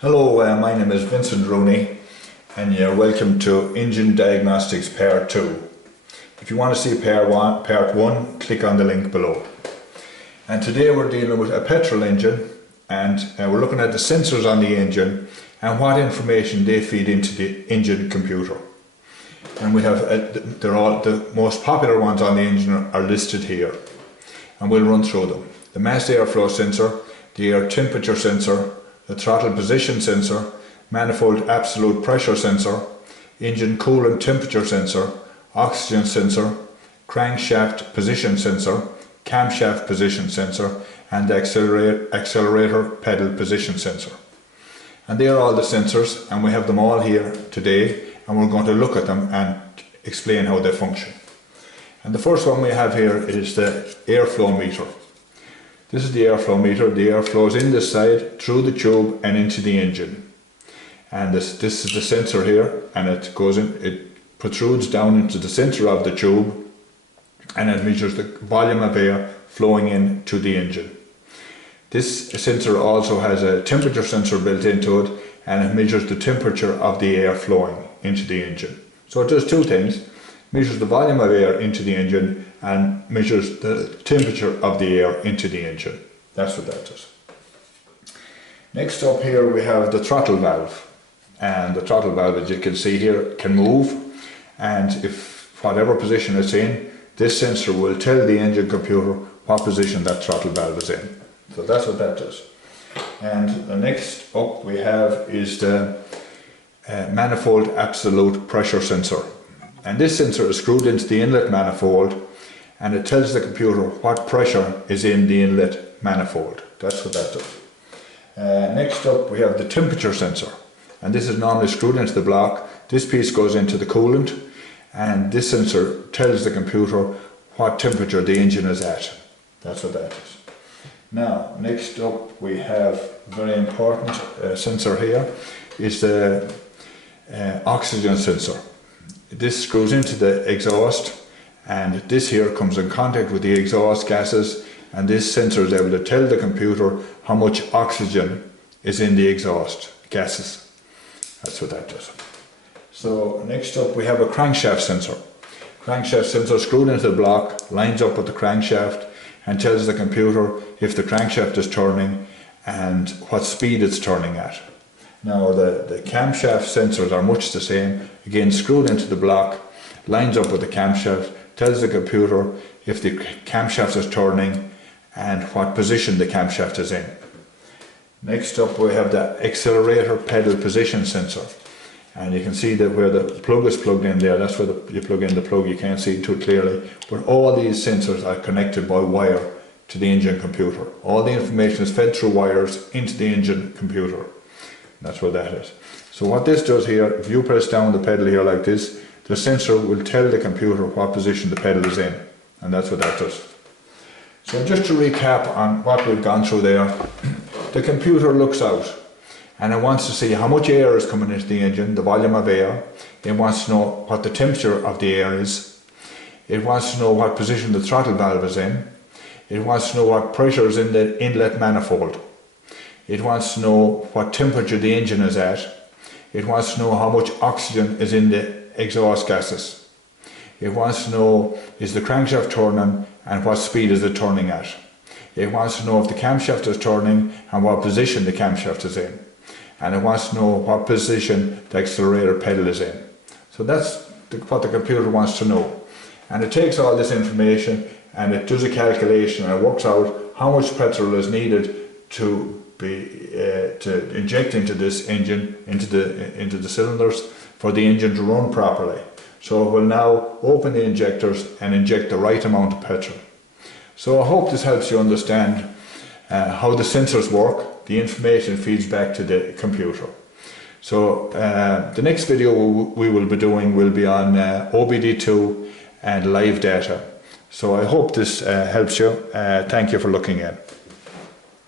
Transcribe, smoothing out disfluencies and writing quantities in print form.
Hello, my name is Vincent Rooney and you're welcome to Engine Diagnostics Part 2. If you want to see Part 1, click on the link below. And today we're dealing with a petrol engine and we're looking at the sensors on the engine and what information they feed into the engine computer. And we have, they're all, the most popular ones on the engine are listed here. And we'll run through them. The mass airflow sensor, the air temperature sensor, the throttle position sensor, manifold absolute pressure sensor, engine coolant temperature sensor, oxygen sensor, crankshaft position sensor, camshaft position sensor, and the accelerator pedal position sensor. And they are all the sensors, and we have them all here today, and we're going to look at them and explain how they function. And the first one we have here is the airflow meter. This is the airflow meter. The air flows in this side, through the tube and into the engine. And this is the sensor here, and it goes in, it protrudes down into the center of the tube and it measures the volume of air flowing into the engine. This sensor also has a temperature sensor built into it, and it measures the temperature of the air flowing into the engine. So it does two things: measures the volume of air into the engine and measures the temperature of the air into the engine. That's what that does. Next up here we have the throttle valve. And the throttle valve, as you can see here, can move, and if whatever position it's in, this sensor will tell the engine computer what position that throttle valve is in. So that's what that does. And the next up we have is the manifold absolute pressure sensor. And this sensor is screwed into the inlet manifold, and it tells the computer what pressure is in the inlet manifold. That's what that does. Next up we have the temperature sensor, and this is normally screwed into the block. This piece goes into the coolant, and this sensor tells the computer what temperature the engine is at. That's what that is. Now, next up we have a very important sensor here, is the oxygen sensor. This screws into the exhaust, and this here comes in contact with the exhaust gases, and this sensor is able to tell the computer how much oxygen is in the exhaust gases. That's what that does. So next up we have a crankshaft sensor. Crankshaft sensor screwed into the block, lines up with the crankshaft and tells the computer if the crankshaft is turning and what speed it's turning at. Now the camshaft sensors are much the same. Again, screwed into the block, lines up with the camshaft, tells the computer if the camshaft is turning and what position the camshaft is in. Next up we have the accelerator pedal position sensor. And you can see that where the plug is plugged in there, that's where you plug in the plug. You can't see too clearly, but all these sensors are connected by wire to the engine computer. All the information is fed through wires into the engine computer. That's what that is. So what this does here, if you press down the pedal here like this, the sensor will tell the computer what position the pedal is in, and that's what that does. So just to recap on what we've gone through there, the computer looks out and it wants to see how much air is coming into the engine, the volume of air. It wants to know what the temperature of the air is. It wants to know what position the throttle valve is in. It wants to know what pressure is in the inlet manifold. It wants to know what temperature the engine is at. It wants to know how much oxygen is in the exhaust gases. It wants to know is the crankshaft turning and what speed is it turning at. It wants to know if the camshaft is turning and what position the camshaft is in. And it wants to know what position the accelerator pedal is in. So that's what the computer wants to know. And it takes all this information and it does a calculation and it works out how much petrol is needed to inject into this engine, into the cylinders, for the engine to run properly. So it will now open the injectors and inject the right amount of petrol. So I hope this helps you understand how the sensors work. The information feeds back to the computer. So the next video we will be doing will be on OBD2 and live data. So I hope this helps you. Thank you for looking in.